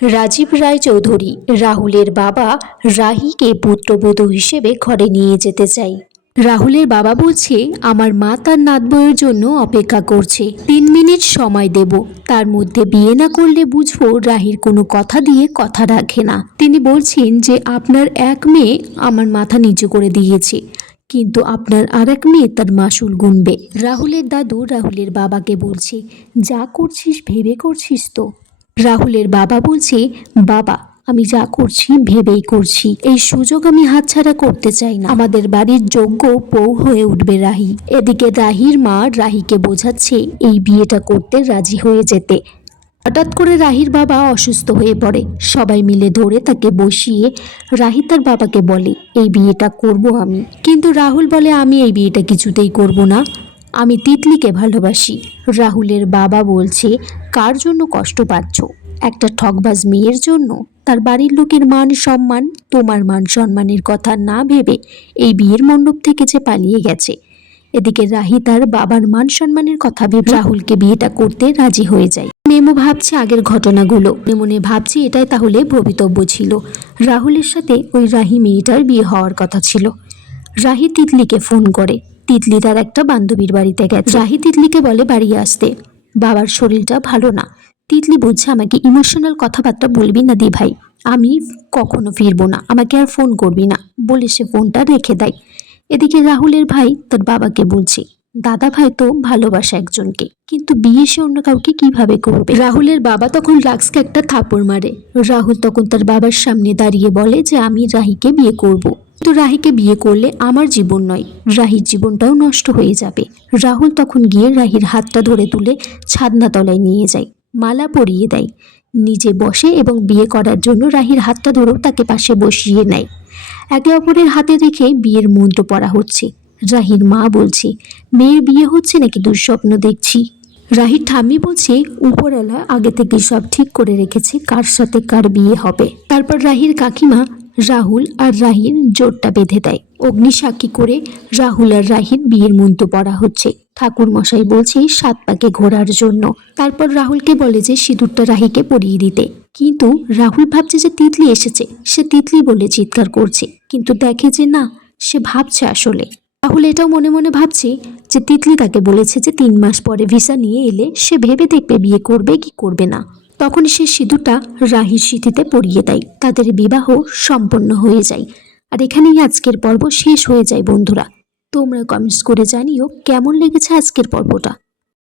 রাজীব রায়চৌধুরী রাহুলের বাবা রাহিকে পুত্রবধূ হিসেবে ঘরে নিয়ে যেতে চাই। রাহুলের বাবা বলছে আমার মা তার নাতবউয়ের জন্য অপেক্ষা করছে, 3 মিনিট সময় দেব, তার মধ্যে বিয়ে না করলে বুঝবো রাহির কোনো কথা দিয়ে কথা রাখে না। তিনি বলছেন যে আপনার এক মেয়ে আমার মাথা নিচু করে দিয়েছে, কিন্তু আপনার আর এক মেয়ে তার মাসুল গুনবে। রাহুলের দাদু রাহুলের বাবাকে বলছে যা করছিস ভেবে করছিস তো? রাহুলের বাবা বলছে বাবা আমি যা করছি ভেবেই করছি, এই সুযোগ আমি হাতছাড়া করতে চাই না, আমাদের বাড়ির যোগ্য বউ হয়ে উঠবে রাহি। এদিকে রাহির মা রাহিকে বোঝাচ্ছে এই বিয়েটা করতে রাজি হয়ে যেতে। হঠাৎ করে রাহির বাবা অসুস্থ হয়ে পড়ে, সবাই মিলে ধরে তাকে বসিয়ে রাহি তার বাবাকে বলে এই বিয়েটা করব আমি। কিন্তু রাহুল বলে আমি এই বিয়েটা কিছুতেই করব না, আমি তিতলিকে ভালোবাসি। রাহুলের বাবা বলছে কার জন্য কষ্ট পাচ্ছ? একটা ঠকবাজ মেয়ের জন্য? তার বাড়ির লোকের মান সম্মান, তোমার মান সম্মানের কথা না ভেবে এই বিয়ের মণ্ডপ থেকে যে পালিয়ে গেছে। এদিকে রাহি তার বাবার মান সম্মানের কথা ভেবে রাহুলকে বিয়েটা করতে রাজি হয়ে যায়। মেমো ভাবছে আগের ঘটনাগুলো, মনে ভাবছে এটাই তাহলে ভবিতব্য ছিল। রাহুলের সাথে ওই রাহি মেয়েটার বিয়ে হওয়ার কথা ছিল। রাহি তিতলিকে ফোন করে, তিতলি তার একটা বান্ধবীর বাড়িতে গেছে। রাহি তিতলিকে বলে বাড়ি আসতে, বাবার শরীরটা ভালো না। তিতলি বলছে আমাকে ইমোশনাল কথাবার্তা বলবি না দি ভাই, আমি কখনো ফিরবো না, আমাকে আর ফোন করবি না বলে সে ফোনটা রেখে দেয়। এদিকে রাহুলের ভাই তার বাবাকে বলছে দাদা ভাই তো ভালোবাসে একজনকে, কিন্তু বিয়ে সে অন্য কাউকে কিভাবে করবে। রাহুলের বাবা তখন লাক্সকে একটা থাপড় মারে। রাহুল তখন তার বাবার সামনে দাঁড়িয়ে বলে যে আমি রাহিকে বিয়ে করব, তো রাহিকে বিয়ে করলে আমার জীবন নয় রাহির জীবনটাও নষ্ট হয়ে যাবে। রাহুল তখন গিয়ে রাহির হাতটা ধরে তুলে ছাদনা তলায় নিয়ে যায়, মালা পরিয়ে দেয়, নিজে বসে এবং বিয়ে করার জন্য রাহির হাতটা ধরেও তাকে পাশে বসিয়ে নেয়। একে অপরের হাতে রেখে বিয়ের মন্ত্র পড়া হচ্ছে। রাহির মা বলছে মেয়ের বিয়ে হচ্ছে নাকি দুঃস্বপ্ন দেখছি? রাহির ঠাম্মি বলছে উপরওয়ালা আগে থেকে সব ঠিক করে রেখেছে কার সাথে কার বিয়ে হবে। তারপর রাহির কাকিমা রাহুল আর রাহির জোরটা বেঁধে দেয়, অগ্নি সাক্ষী করে রাহুল আর রাহির বিয়ের মন্ত্র পড়া হচ্ছে। ঠাকুর মশাই বলছে 7 পাকে ঘোরার জন্য। তারপর রাহুলকে বলে যে সিঁদুরটা রাহিকে পরিয়ে দিতে, কিন্তু রাহুল ভাবছে যে তিতলি এসেছে, সে তিতলি বলে চিৎকার করছে, কিন্তু দেখে যে না, সে ভাবছে আসলে। রাহুল এটাও মনে মনে ভাবছে যে তিতলি তাকে বলেছে যে 3 মাস পরে ভিসা নিয়ে এলে সে ভেবে দেখবে বিয়ে করবে কি করবে না। তখন সে সিঁদুরটা রাহির সিঁথিতে পরিয়ে দেয়, তাদের বিবাহ সম্পন্ন হয়ে যায়। আর এখানেই আজকের পর্ব শেষ হয়ে যায় বন্ধুরা। তোমরা কমেন্টস করে জানিও কেমন লেগেছে আজকের পর্বটা।